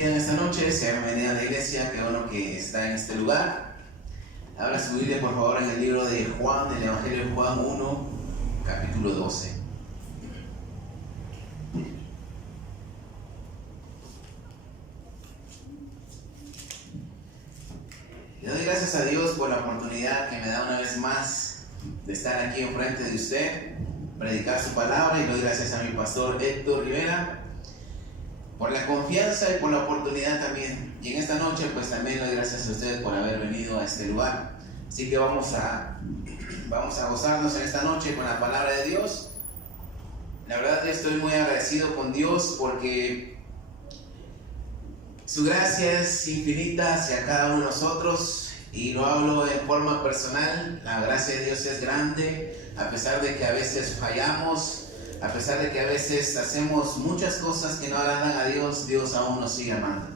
día, en esta noche, sea bienvenida a la iglesia, que uno que está en este lugar. Abra su Biblia, por favor, en el libro de Juan, el Evangelio de Juan 1, capítulo 12. Le doy gracias a Dios por la oportunidad que me da una vez más de estar aquí enfrente de usted, predicar su palabra, y le doy gracias a mi pastor Héctor Rivera por la confianza y por la oportunidad también. Y en esta noche pues también le doy gracias a ustedes por haber venido a este lugar. Así que vamos a gozarnos en esta noche con la palabra de Dios. La verdad que estoy muy agradecido con Dios porque su gracia es infinita hacia cada uno de nosotros, y lo hablo en forma personal. La gracia de Dios es grande, a pesar de que a veces fallamos, a pesar de que a veces hacemos muchas cosas que no agradan a Dios. Dios aún nos sigue amando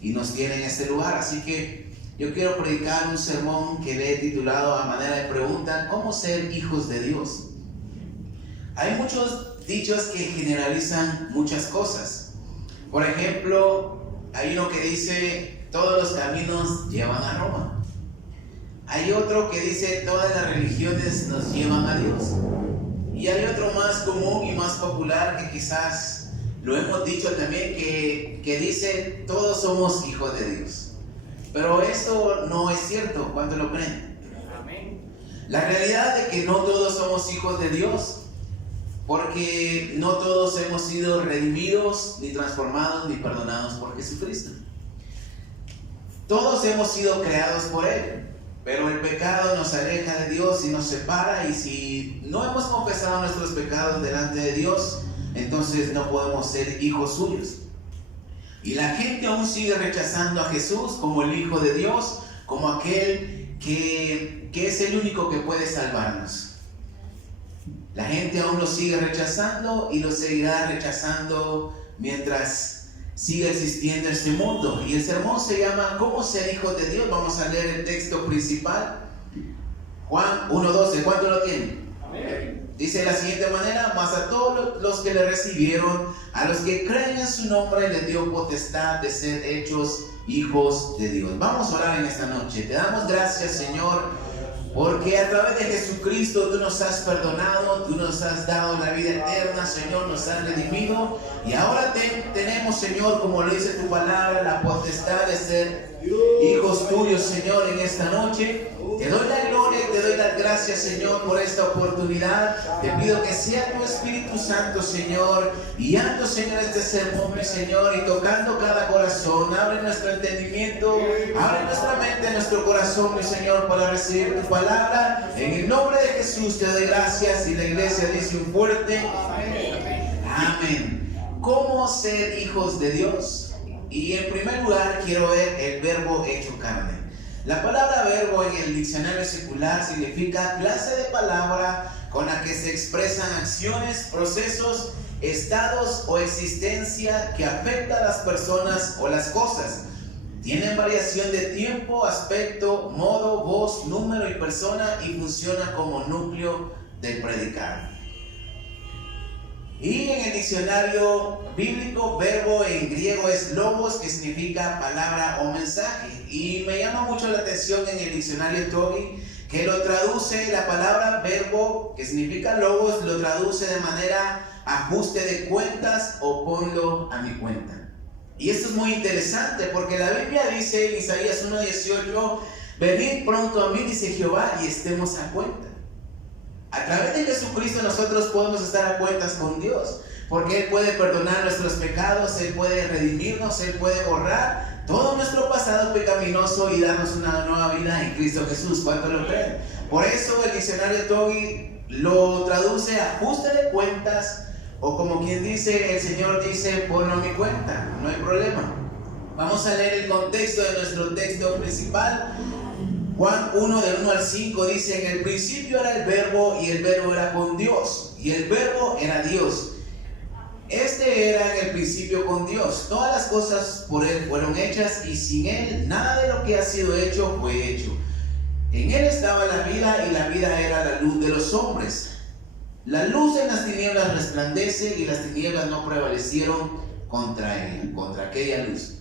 y nos tiene en este lugar. Así que yo quiero predicar un sermón que le he titulado a manera de pregunta: ¿cómo ser hijos de Dios? Hay muchos dichos que generalizan muchas cosas. Por ejemplo, hay uno que dice: todos los caminos llevan a Roma. Hay otro que dice: todas las religiones nos llevan a Dios. Y hay otro más común y más popular que quizás lo hemos dicho también, que dice: todos somos hijos de Dios. Pero esto no es cierto. ¿Cuánto lo creen? Amén. La realidad de que no todos somos hijos de Dios, porque no todos hemos sido redimidos, ni transformados, ni perdonados por Jesucristo. Todos hemos sido creados por Él, pero el pecado nos aleja de Dios y nos separa, y si no hemos confesado nuestros pecados delante de Dios, entonces no podemos ser hijos suyos. Y la gente aún sigue rechazando a Jesús como el Hijo de Dios, como aquel que es el único que puede salvarnos. La gente aún lo sigue rechazando y lo seguirá rechazando mientras sigue existiendo este mundo. Y el sermón se llama ¿cómo ser hijos de Dios? Vamos a leer el texto principal, Juan 1:12. ¿Cuánto lo tienen? Amén. Dice de la siguiente manera: mas a todos los que le recibieron, a los que creen en su nombre, les dio potestad de ser hechos hijos de Dios. Vamos a orar en esta noche. Te damos gracias, Señor, porque a través de Jesucristo tú nos has perdonado, tú nos has dado la vida eterna, Señor, nos has redimido, y ahora tenemos, Señor, como lo dice tu palabra, la potestad de ser hijos tuyos, Señor, en esta noche. Te doy la gloria y te doy las gracias, Señor, por esta oportunidad. Te pido que sea tu Espíritu Santo, Señor, guiando, Señor, este sermón, mi Señor, y tocando cada corazón. Abre nuestro entendimiento, abre nuestra mente, nuestro corazón, mi Señor, para recibir tu palabra. En el nombre de Jesús te doy gracias, y la iglesia dice un fuerte amén. Amén. ¿Cómo ser hijos de Dios? Y en primer lugar quiero ver el verbo hecho carne. La palabra verbo en el diccionario secular significa clase de palabra con la que se expresan acciones, procesos, estados o existencia que afecta a las personas o las cosas. Tienen variación de tiempo, aspecto, modo, voz, número y persona, y funciona como núcleo del predicado. Y en el diccionario bíblico, verbo en griego es logos, que significa palabra o mensaje. Y me llama mucho la atención en el diccionario Togi, que lo traduce, la palabra verbo, que significa logos, lo traduce de manera ajuste de cuentas o ponlo a mi cuenta. Y esto es muy interesante porque la Biblia dice en Isaías 1:18: venid pronto a mí, dice Jehová, y estemos a cuenta. A través de Jesucristo nosotros podemos estar a cuentas con Dios, porque Él puede perdonar nuestros pecados, Él puede redimirnos, Él puede borrar todo nuestro pasado pecaminoso y darnos una nueva vida en Cristo Jesús. ¿Cuánto lo creen? Por eso el diccionario Togi lo traduce ajuste de cuentas, o como quien dice, el Señor dice: ponlo a mi cuenta, no hay problema. Vamos a leer el contexto de nuestro texto principal. Juan 1, del 1 al 5 dice: en el principio era el verbo, y el verbo era con Dios, y el verbo era Dios. Este era en el principio con Dios. Todas las cosas por Él fueron hechas, y sin Él nada de lo que ha sido hecho fue hecho. En Él estaba la vida, y la vida era la luz de los hombres. La luz en las tinieblas resplandece, y las tinieblas no prevalecieron contra ella, contra aquella luz.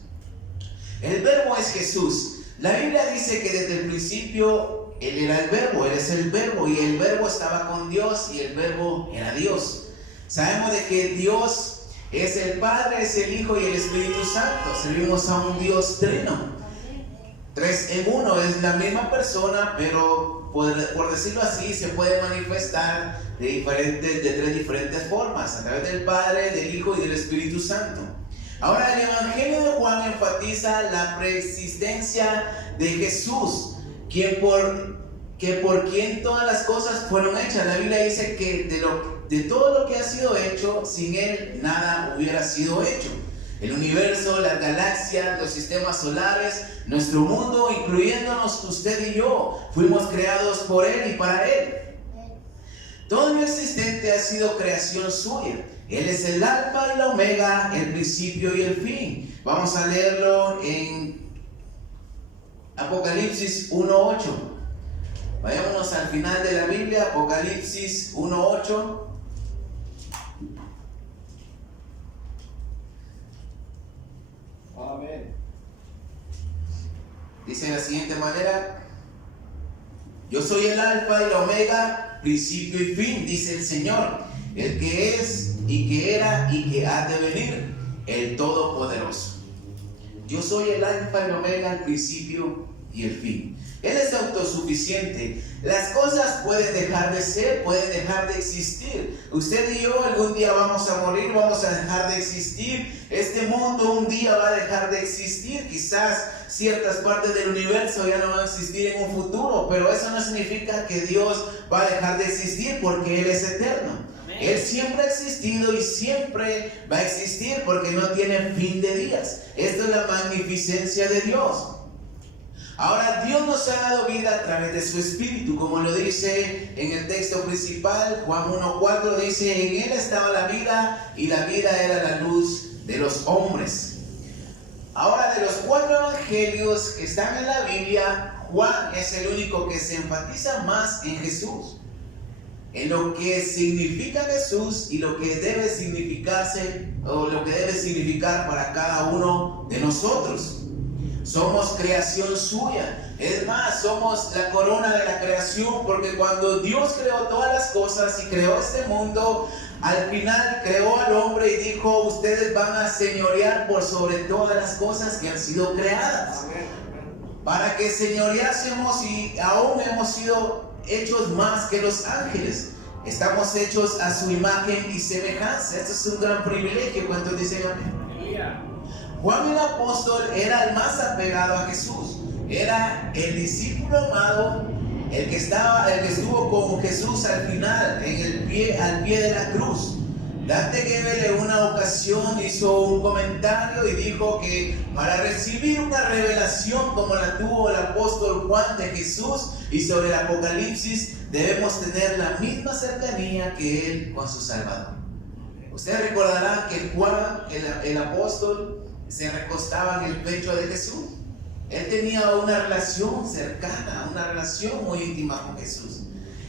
El verbo es Jesús. La Biblia dice que desde el principio Él era el verbo, Él es el verbo, y el verbo estaba con Dios y el verbo era Dios. Sabemos de que Dios es el Padre, es el Hijo y el Espíritu Santo. Servimos a un Dios trino. 3 en 1, es la misma persona, pero por decirlo así, se puede manifestar de 3 diferentes formas, a través del Padre, del Hijo y del Espíritu Santo. Ahora, el Evangelio de Juan enfatiza la preexistencia de Jesús, por quien todas las cosas fueron hechas. La Biblia dice que de todo lo que ha sido hecho, sin Él nada hubiera sido hecho. El universo, las galaxias, los sistemas solares, nuestro mundo, incluyéndonos usted y yo, fuimos creados por Él y para Él. Todo lo existente ha sido creación suya. Él es el alfa y la omega, el principio y el fin. Vamos a leerlo en Apocalipsis 1:8. Vayámonos al final de la Biblia, Apocalipsis 1:8. Amén. Dice de la siguiente manera: yo soy el alfa y la omega, principio y fin, dice el Señor, el que es y que era y que ha de venir, el Todopoderoso. Yo soy el alfa y la omega, el principio y el fin. Él es autosuficiente. Las cosas pueden dejar de ser, pueden dejar de existir. Usted y yo algún día vamos a morir, vamos a dejar de existir. Este mundo un día va a dejar de existir. Quizás ciertas partes del universo ya no van a existir en un futuro, pero eso no significa que Dios va a dejar de existir, porque Él es eterno. Amén. Él siempre ha existido y siempre va a existir, porque no tiene fin de días. Esta es la magnificencia de Dios. Ahora, Dios nos ha dado vida a través de su Espíritu, como lo dice en el texto principal. Juan 1:4 dice: en Él estaba la vida, y la vida era la luz de los hombres. Ahora, de los 4 evangelios que están en la Biblia, Juan es el único que se enfatiza más en Jesús, en lo que significa Jesús y lo que debe significarse, o lo que debe significar para cada uno de nosotros. Somos creación suya. Es más, somos la corona de la creación, porque cuando Dios creó todas las cosas y creó este mundo, al final creó al hombre y dijo: ustedes van a señorear por sobre todas las cosas que han sido creadas. Para que señoreásemos, y aún hemos sido hechos más que los ángeles. Estamos hechos a su imagen y semejanza. Esto es un gran privilegio. ¿Cuántos dicen amén? Juan el apóstol era el más apegado a Jesús. Era el discípulo amado, el que estuvo con Jesús al final, al pie de la cruz. Dante Gebel en una ocasión hizo un comentario y dijo que para recibir una revelación como la tuvo el apóstol Juan de Jesús y sobre el Apocalipsis, debemos tener la misma cercanía que él con su Salvador. Ustedes recordarán que Juan, el apóstol, se recostaba en el pecho de Jesús. Él tenía una relación cercana, una relación muy íntima con Jesús.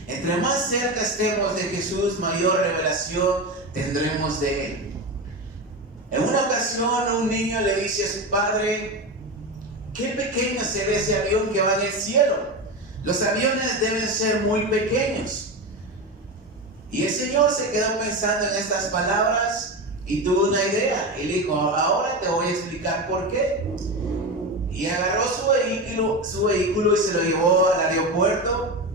Entre más cerca estemos de Jesús, mayor revelación tendremos de Él. En una ocasión, un niño le dice a su padre: qué pequeño se ve ese avión que va en el cielo. Los aviones deben ser muy pequeños. Y el Señor se quedó pensando en estas palabras y tuvo una idea. Y dijo: ahora te voy a explicar por qué. Y agarró su vehículo y se lo llevó al aeropuerto.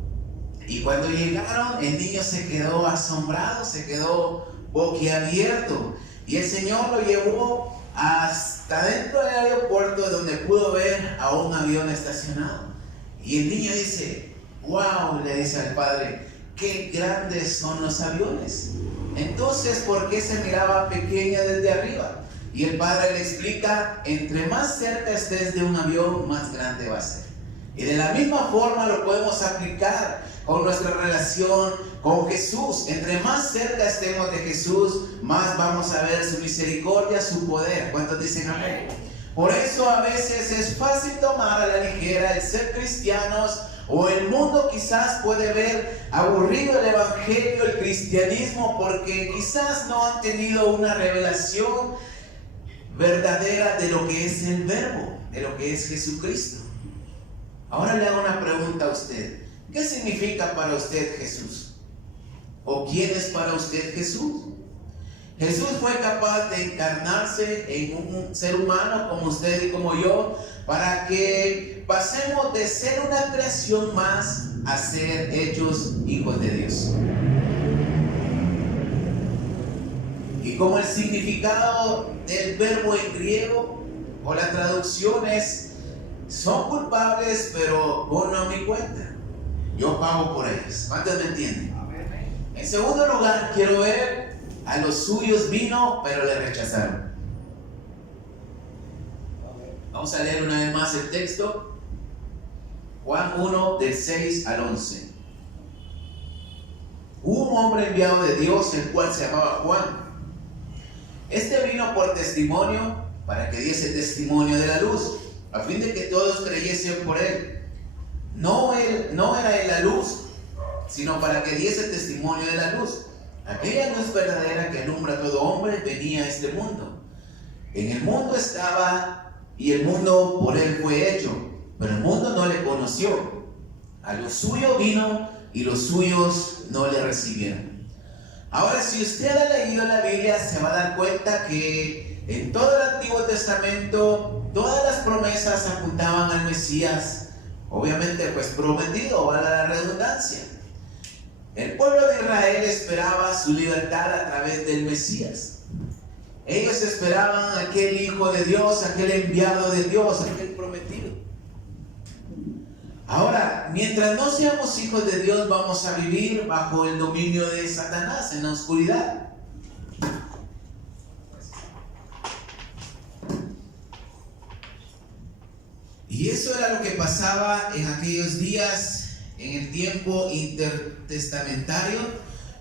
Y cuando llegaron, el niño se quedó asombrado, se quedó boquiabierto. Y el Señor lo llevó hasta dentro del aeropuerto, donde pudo ver a un avión estacionado. Y el niño dice: wow, le dice al padre, qué grandes son los aviones. Entonces, ¿por qué se miraba pequeña desde arriba? Y el padre le explica: entre más cerca estés de un avión, más grande va a ser. Y de la misma forma lo podemos aplicar con nuestra relación con Jesús. Entre más cerca estemos de Jesús, más vamos a ver su misericordia, su poder. ¿Cuántos dicen amén? Por eso a veces es fácil tomar a la ligera el ser cristianos, o el mundo quizás puede ver aburrido el evangelio, el cristianismo, porque quizás no han tenido una revelación verdadera de lo que es el verbo. de lo que es Jesucristo. Ahora le hago una pregunta a usted. ¿Qué significa para usted Jesús? ¿O quién es para usted Jesús? Jesús fue capaz de encarnarse en un ser humano como usted y como yo, para que pasemos de ser una creación más a ser hechos hijos de Dios. Y como el significado del verbo en griego o las traducciones son culpables, pero vos no me cuenta, yo pago por ellas. ¿Cuántos me entienden? En segundo lugar, quiero ver: a los suyos vino, pero le rechazaron. Vamos a leer una vez más el texto. Juan 1, del 6 al 11. Hubo un hombre enviado de Dios, el cual se llamaba Juan. Este vino por testimonio, para que diese testimonio de la luz, a fin de que todos creyesen por él. No era él la luz, sino para que diese testimonio de la luz. Aquella luz verdadera que alumbra a todo hombre venía a este mundo. En el mundo estaba, y el mundo por él fue hecho, pero el mundo no le conoció. A lo suyo vino, y los suyos no le recibieron. Ahora, si usted ha leído la Biblia, se va a dar cuenta que en todo el Antiguo Testamento todas las promesas apuntaban al Mesías, obviamente pues prometido, vale la redundancia. El pueblo de Israel esperaba su libertad a través del Mesías. Ellos esperaban aquel Hijo de Dios, aquel enviado de Dios, aquel prometido. Ahora, mientras no seamos hijos de Dios, vamos a vivir bajo el dominio de Satanás, en la oscuridad. Y eso era lo que pasaba en aquellos días, en el tiempo intertestamentario.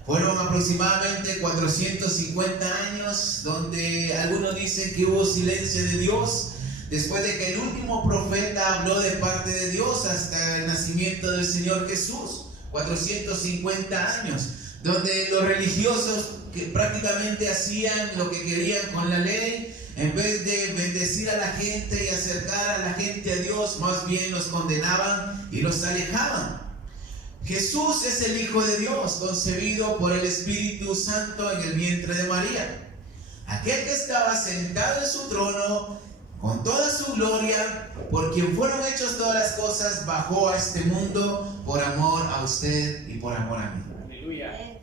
Fueron aproximadamente 450 años donde algunos dicen que hubo silencio de Dios después de que el último profeta habló de parte de Dios hasta el nacimiento del Señor Jesús. 450 años donde los religiosos que prácticamente hacían lo que querían con la ley, en vez de bendecir a la gente y acercar a la gente a Dios, más bien los condenaban y los alejaban. Jesús es el Hijo de Dios, concebido por el Espíritu Santo en el vientre de María. Aquel que estaba sentado en su trono con toda su gloria, por quien fueron hechas todas las cosas, bajó a este mundo por amor a usted y por amor a mí. Aleluya.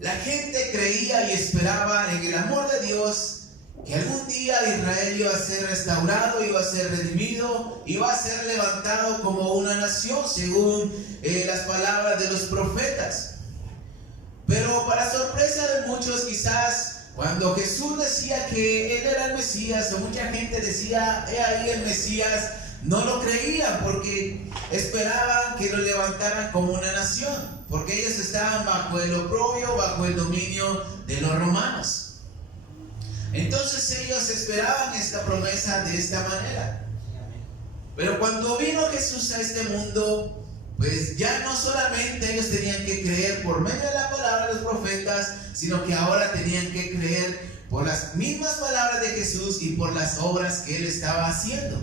La gente creía y esperaba en el amor de Dios que algún día Israel iba a ser restaurado, iba a ser redimido, iba a ser levantado como una nación según las palabras de los profetas. Pero para sorpresa de muchos, quizás cuando Jesús decía que Él era el Mesías, o mucha gente decía, he ahí el Mesías, no lo creían porque esperaban que lo levantaran como una nación, porque ellos estaban bajo el oprobio, bajo el dominio de los romanos. Entonces ellos esperaban esta promesa de esta manera. Pero cuando vino Jesús a este mundo, pues ya no solamente ellos tenían que creer por medio de la palabra de los profetas, sino que ahora tenían que creer por las mismas palabras de Jesús y por las obras que Él estaba haciendo.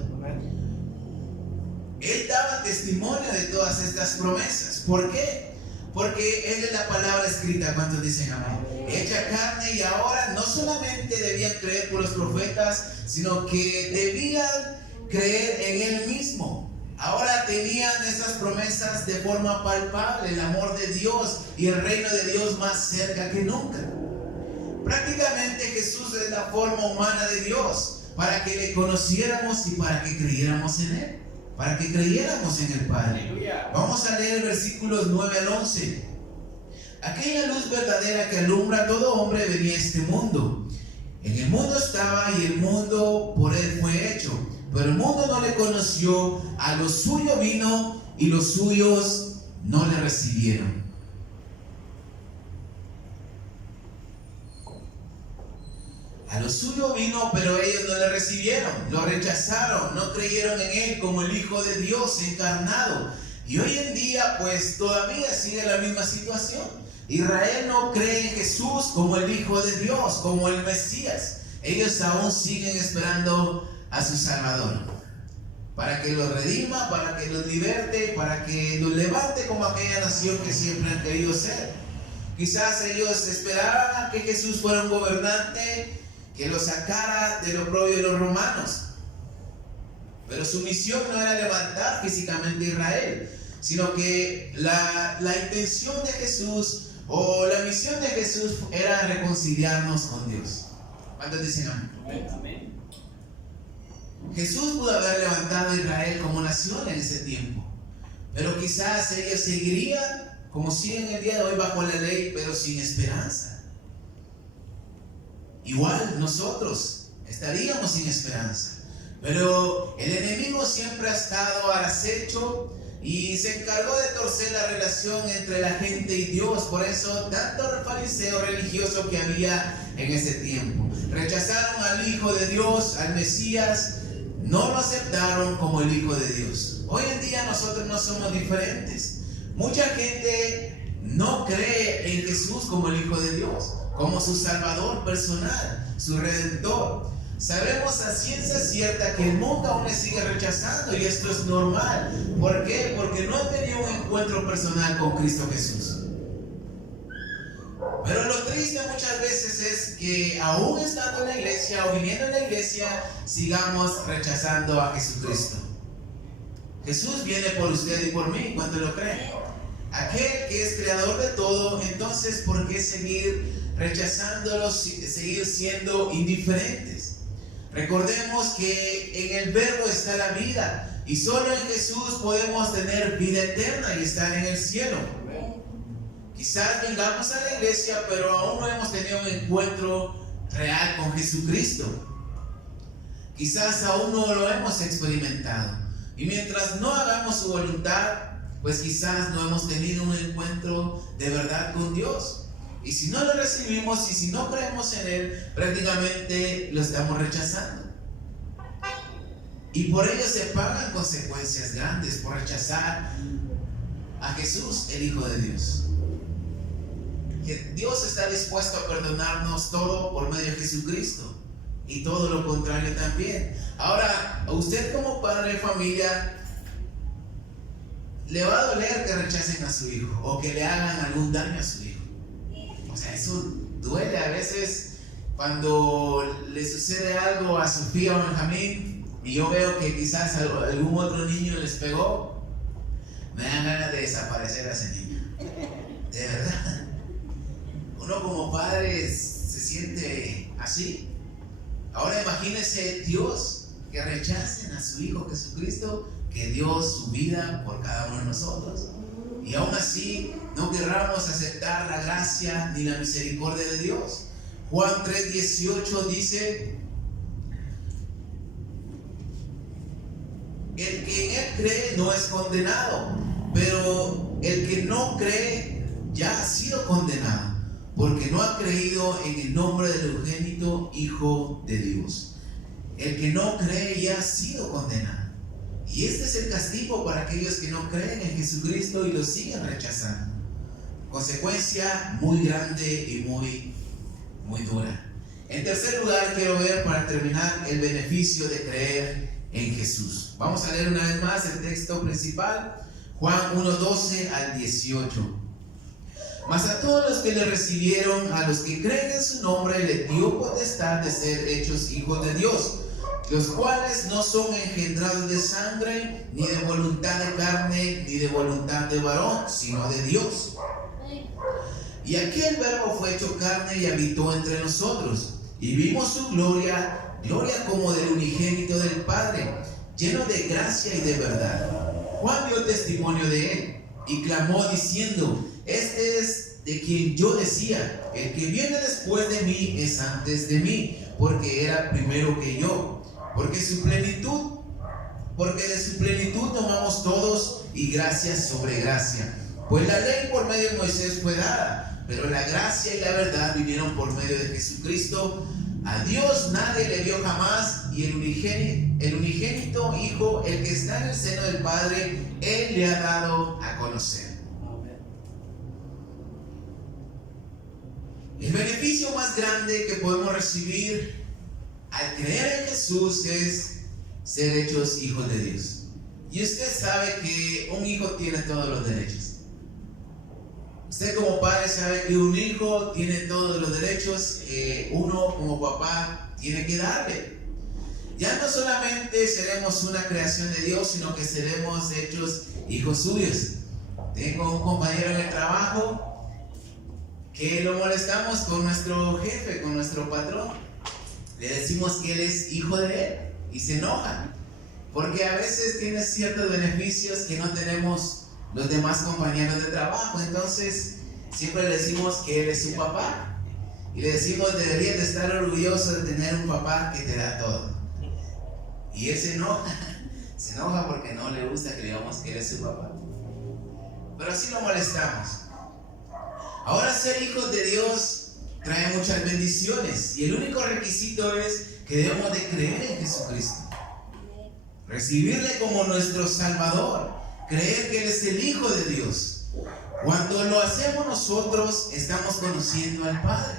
Él daba testimonio de todas estas promesas. ¿Por qué? Porque Él es la palabra escrita. ¿Cuántos dicen amén? Hecha carne, y ahora no solamente debían creer por los profetas, sino que debían creer en Él mismo. Ahora tenían esas promesas de forma palpable, el amor de Dios y el reino de Dios más cerca que nunca. Prácticamente Jesús es la forma humana de Dios para que le conociéramos y para que creyéramos en Él, para que creyéramos en el Padre. Aleluya. Vamos a leer versículos 9 al 11. Aquella luz verdadera que alumbra a todo hombre venía a este mundo. En el mundo estaba y el mundo por Él fue hecho, pero el mundo no le conoció. A lo suyo vino y los suyos no le recibieron. A lo suyo vino, pero ellos no le recibieron, lo rechazaron, no creyeron en Él como el Hijo de Dios encarnado. Y hoy en día pues todavía sigue la misma situación. Israel no cree en Jesús como el Hijo de Dios, como el Mesías. Ellos aún siguen esperando a su Salvador. para que los redima, para que los liberte, para que los levante como aquella nación que siempre han querido ser. Quizás ellos esperaban que Jesús fuera un gobernante que los sacara del oprobio de los romanos. Pero su misión no era levantar físicamente a Israel, sino que la intención de Jesús o la misión de Jesús era reconciliarnos con Dios. ¿Cuántos dicen amén? Amén. Jesús pudo haber levantado a Israel como nación en ese tiempo, pero quizás ellos seguirían como siguen el día de hoy bajo la ley, pero sin esperanza. Igual nosotros estaríamos sin esperanza, pero el enemigo siempre ha estado al acecho y se encargó de torcer la relación entre la gente y Dios. Por eso tanto fariseo religioso que había en ese tiempo rechazaron al Hijo de Dios, al Mesías, no lo aceptaron como el Hijo de Dios. Hoy en día nosotros no somos diferentes. Mucha gente no cree en Jesús como el Hijo de Dios, como su Salvador personal, su Redentor. Sabemos a ciencia cierta que el mundo aún le sigue rechazando, y esto es normal. ¿Por qué? Porque no han tenido un encuentro personal con Cristo Jesús. Pero lo triste muchas veces es que aún estando en la iglesia o viniendo en la iglesia, sigamos rechazando a Jesucristo. Jesús viene por usted y por mí, ¿cuánto lo creen? Aquel que es creador de todo, entonces ¿por qué seguir rechazándolos, seguir siendo indiferentes? Recordemos que en el Verbo está la vida, y solo en Jesús podemos tener vida eterna y estar en el cielo. Quizás vengamos a la iglesia, pero aún no hemos tenido un encuentro real con Jesucristo. Quizás aún no lo hemos experimentado. Y mientras no hagamos su voluntad, pues quizás no hemos tenido un encuentro de verdad con Dios. Y si no lo recibimos y si no creemos en Él, prácticamente lo estamos rechazando. Y por ello se pagan consecuencias grandes por rechazar a Jesús, el Hijo de Dios. Que Dios está dispuesto a perdonarnos todo por medio de Jesucristo, y todo lo contrario también. Ahora, a usted como padre de familia, le va a doler que rechacen a su hijo o que le hagan algún daño a su hijo. O sea, eso duele a veces cuando le sucede algo a Sofía o a Benjamín y yo veo que quizás algún otro niño les pegó. Me dan ganas de desaparecer a ese niño. De verdad. Uno como padre se siente así. Ahora imagínense Dios que rechacen a su Hijo Jesucristo, que dio su vida por cada uno de nosotros, y aún así no querramos aceptar la gracia ni la misericordia de Dios. Juan 3:18 dice: el que en Él cree no es condenado, pero el que no cree ya ha sido condenado, porque no ha creído en el nombre del unigénito Hijo de Dios. El que no cree ya ha sido condenado. Y este es el castigo para aquellos que no creen en Jesucristo y lo siguen rechazando. Consecuencia muy grande y muy dura. En tercer lugar, quiero ver, para terminar, el beneficio de creer en Jesús. Vamos a leer una vez más el texto principal, Juan 1:12 al 18. Mas a todos los que le recibieron, a los que creen en su nombre, le dio potestad de ser hechos hijos de Dios, los cuales no son engendrados de sangre, ni de voluntad de carne, ni de voluntad de varón, sino de Dios. Y aquel Verbo fue hecho carne y habitó entre nosotros, y vimos su gloria, gloria como del unigénito del Padre, lleno de gracia y de verdad. Juan dio testimonio de él, y clamó diciendo: este es de quien yo decía, el que viene después de mí es antes de mí, porque era primero que yo. Porque de su plenitud tomamos todos, y gracia sobre gracia. Pues la ley por medio de Moisés fue dada, pero la gracia y la verdad vinieron por medio de Jesucristo. A Dios nadie le vio jamás, y el unigénito Hijo, el que está en el seno del Padre, Él le ha dado a conocer. El beneficio más grande que podemos recibir al creer en Jesús es ser hechos hijos de Dios. Y usted sabe que un hijo tiene todos los derechos. Usted como padre sabe que un hijo tiene todos los derechos que uno como papá tiene que darle. Ya no solamente seremos una creación de Dios, sino que seremos hechos hijos suyos. Tengo un compañero en el trabajo que lo molestamos con nuestro jefe, con nuestro patrón. Le decimos que él es hijo de él y se enoja, porque a veces tiene ciertos beneficios que no tenemos los demás compañeros de trabajo. Entonces siempre le decimos que él es su papá y le decimos: deberías de estar orgulloso de tener un papá que te da todo. Y él se enoja porque no le gusta que le digamos que él es su papá, pero así lo molestamos. Ahora, ser hijos de Dios trae muchas bendiciones, y el único requisito es que debemos de creer en Jesucristo, recibirle como nuestro Salvador, creer que Él es el Hijo de Dios. Cuando lo hacemos nosotros, estamos conociendo al Padre.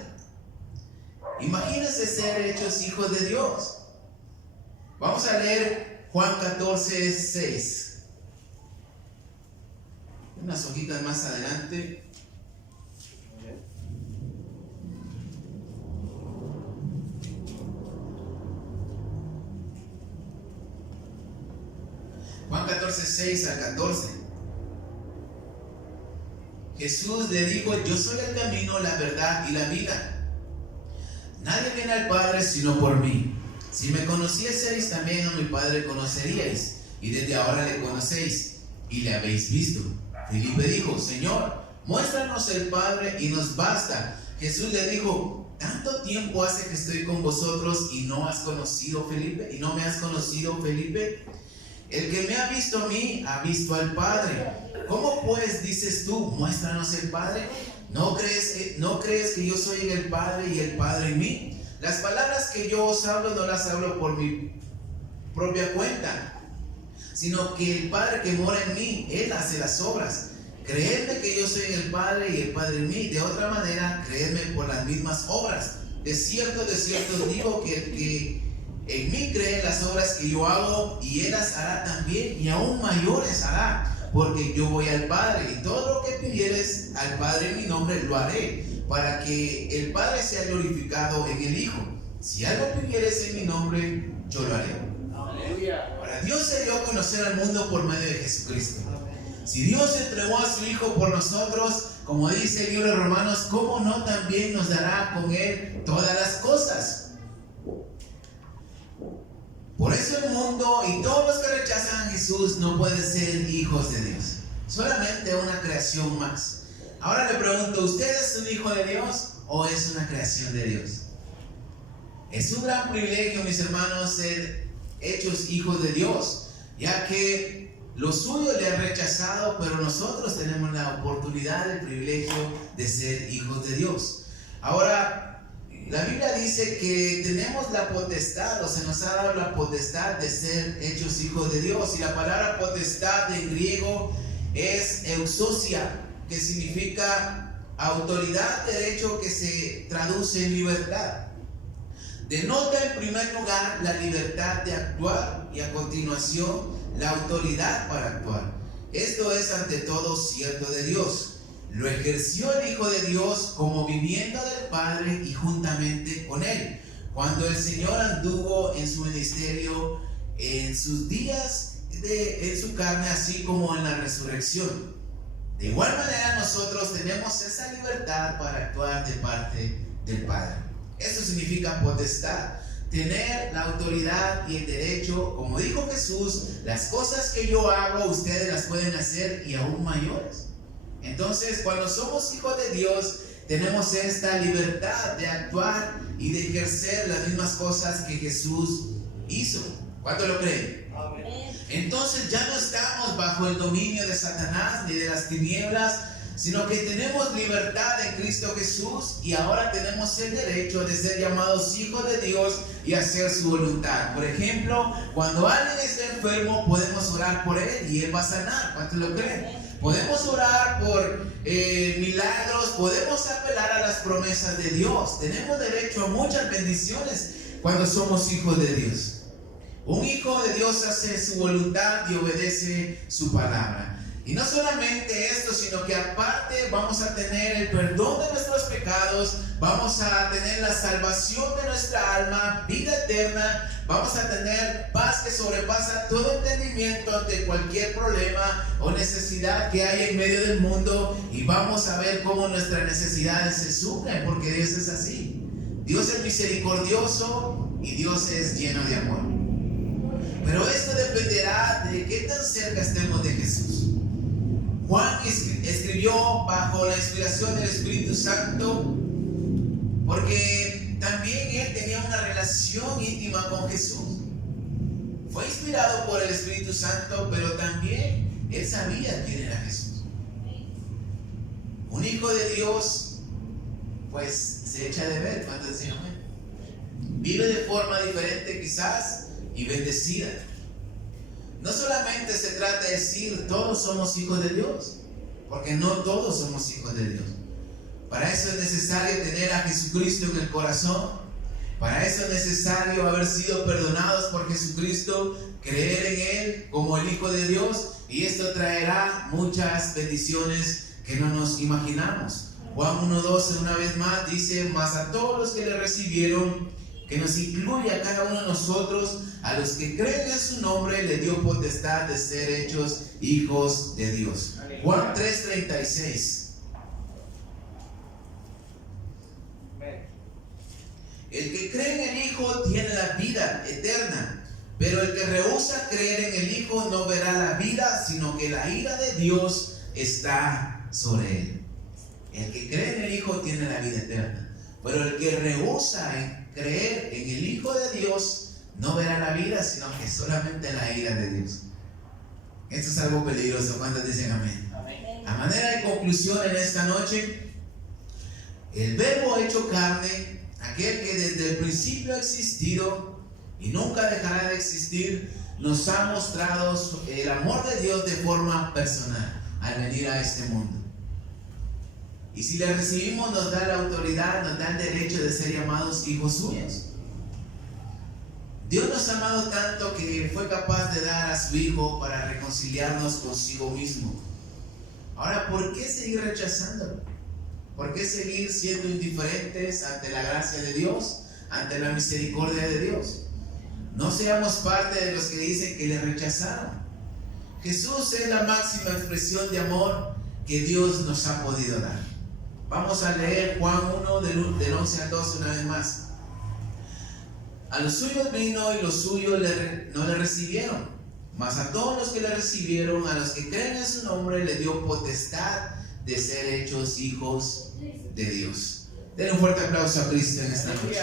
Imagínense ser hechos hijos de Dios. Vamos a leer Juan 14:6. Unas hojitas más adelante. Juan 14:6 al 14. Jesús le dijo: yo soy el camino, la verdad y la vida. Nadie viene al Padre sino por mí. Si me conocieseis, también a mi Padre conoceríais, y desde ahora le conocéis y le habéis visto. Felipe dijo: Señor, muéstranos el Padre y nos basta. Jesús le dijo: ¿tanto tiempo hace que estoy con vosotros y no has conocido, Felipe? ¿Y no me has conocido, Felipe? El que me ha visto a mí, ha visto al Padre. ¿Cómo pues dices tú: muéstranos el Padre? ¿No crees que yo soy en el Padre y el Padre en mí? Las palabras que yo os hablo no las hablo por mi propia cuenta, sino que el Padre que mora en mí, Él hace las obras. Creedme que yo soy en el Padre y el Padre en mí. De otra manera, creedme por las mismas obras. De cierto os digo que el que en mí cree en las obras que yo hago, y Él las hará también, y aún mayores hará, porque yo voy al Padre, y todo lo que pidieres al Padre en mi nombre lo haré, para que el Padre sea glorificado en el Hijo. Si algo pidieres en mi nombre, yo lo haré. Ahora, Dios se dio a conocer al mundo por medio de Jesucristo. Si Dios entregó a su Hijo por nosotros, como dice el libro de Romanos, ¿cómo no también nos dará con Él todas las cosas? Por eso el mundo y todos los que rechazan a Jesús no pueden ser hijos de Dios, solamente una creación más. Ahora le pregunto: ¿usted es un hijo de Dios o es una creación de Dios? Es un gran privilegio, mis hermanos, ser hechos hijos de Dios, ya que los suyos le han rechazado, pero nosotros tenemos la oportunidad, el privilegio de ser hijos de Dios. Ahora, la Biblia dice que tenemos la potestad, o se nos ha dado la potestad de ser hechos hijos de Dios, y la palabra potestad en griego es exousia, que significa autoridad, derecho, que se traduce en libertad. Denota en primer lugar la libertad de actuar, y a continuación la autoridad para actuar. Esto es ante todo cierto de Dios. Lo ejerció el Hijo de Dios como viviendo del Padre y juntamente con Él, cuando el Señor anduvo en su ministerio en sus días en su carne, así como en la resurrección. De igual manera, nosotros tenemos esa libertad para actuar de parte del Padre. Esto significa potestad, tener la autoridad y el derecho. Como dijo Jesús: las cosas que yo hago, ustedes las pueden hacer y aún mayores. Entonces, cuando somos hijos de Dios, tenemos esta libertad de actuar y de ejercer las mismas cosas que Jesús hizo. ¿Cuánto lo creen? Amén. Entonces ya no estamos bajo el dominio de Satanás ni de las tinieblas, sino que tenemos libertad en Cristo Jesús, y ahora tenemos el derecho de ser llamados hijos de Dios y hacer su voluntad. Por ejemplo, cuando alguien está enfermo, podemos orar por él y él va a sanar. ¿Cuántos lo creen? Podemos orar por milagros, podemos apelar a las promesas de Dios. Tenemos derecho a muchas bendiciones cuando somos hijos de Dios. Un hijo de Dios hace su voluntad y obedece su palabra. Y no solamente esto, sino que aparte vamos a tener el perdón de nuestros pecados, vamos a tener la salvación de nuestra alma, vida eterna, vamos a tener paz que sobrepasa todo entendimiento ante cualquier problema o necesidad que hay en medio del mundo, y vamos a ver cómo nuestras necesidades se suplen, porque Dios es así. Dios es misericordioso y Dios es lleno de amor. Pero esto dependerá de qué tan cerca estemos de Jesús. Juan escribió bajo la inspiración del Espíritu Santo porque también él tenía una relación íntima con Jesús. Fue inspirado por el Espíritu Santo, pero también él sabía quién era Jesús. Un hijo de Dios, pues se echa de ver. ¿Cuántos dicen amén? Vive de forma diferente quizás y bendecida. No solamente se trata de decir todos somos hijos de Dios, porque no todos somos hijos de Dios. Para eso es necesario tener a Jesucristo en el corazón. Para eso es necesario haber sido perdonados por Jesucristo, creer en Él como el Hijo de Dios, y esto traerá muchas bendiciones que no nos imaginamos. Juan 1:12 una vez más dice: mas a todos los que le recibieron, que nos incluye a cada uno de nosotros, a los que creen en su nombre, le dio potestad de ser hechos hijos de Dios. Juan 3:36. El que cree en el Hijo tiene la vida eterna, pero el que rehúsa creer en el Hijo no verá la vida, sino que la ira de Dios está sobre él. El que cree en el Hijo tiene la vida eterna, pero el que rehúsa creer en el Hijo de Dios no verá la vida, sino que solamente la ira de Dios. Esto es algo peligroso. ¿Cuántos dicen amén? Amén. A manera de conclusión en esta noche, el Verbo hecho carne, aquel que desde el principio ha existido y nunca dejará de existir, nos ha mostrado el amor de Dios de forma personal al venir a este mundo. Y si le recibimos, nos da la autoridad, nos da el derecho de ser llamados hijos suyos. Dios nos ha amado tanto que fue capaz de dar a su Hijo para reconciliarnos consigo mismo. Ahora, ¿por qué seguir rechazándolo? ¿Por qué seguir siendo indiferentes ante la gracia de Dios, ante la misericordia de Dios? No seamos parte de los que dicen que le rechazaron. Jesús es la máxima expresión de amor que Dios nos ha podido dar. Vamos a leer Juan 1 del 11 al 12 una vez más. A los suyos vino y los suyos no le recibieron, mas a todos los que le recibieron, a los que creen en su nombre, le dio potestad de ser hechos hijos de Dios. Den un fuerte aplauso a Cristo en esta noche.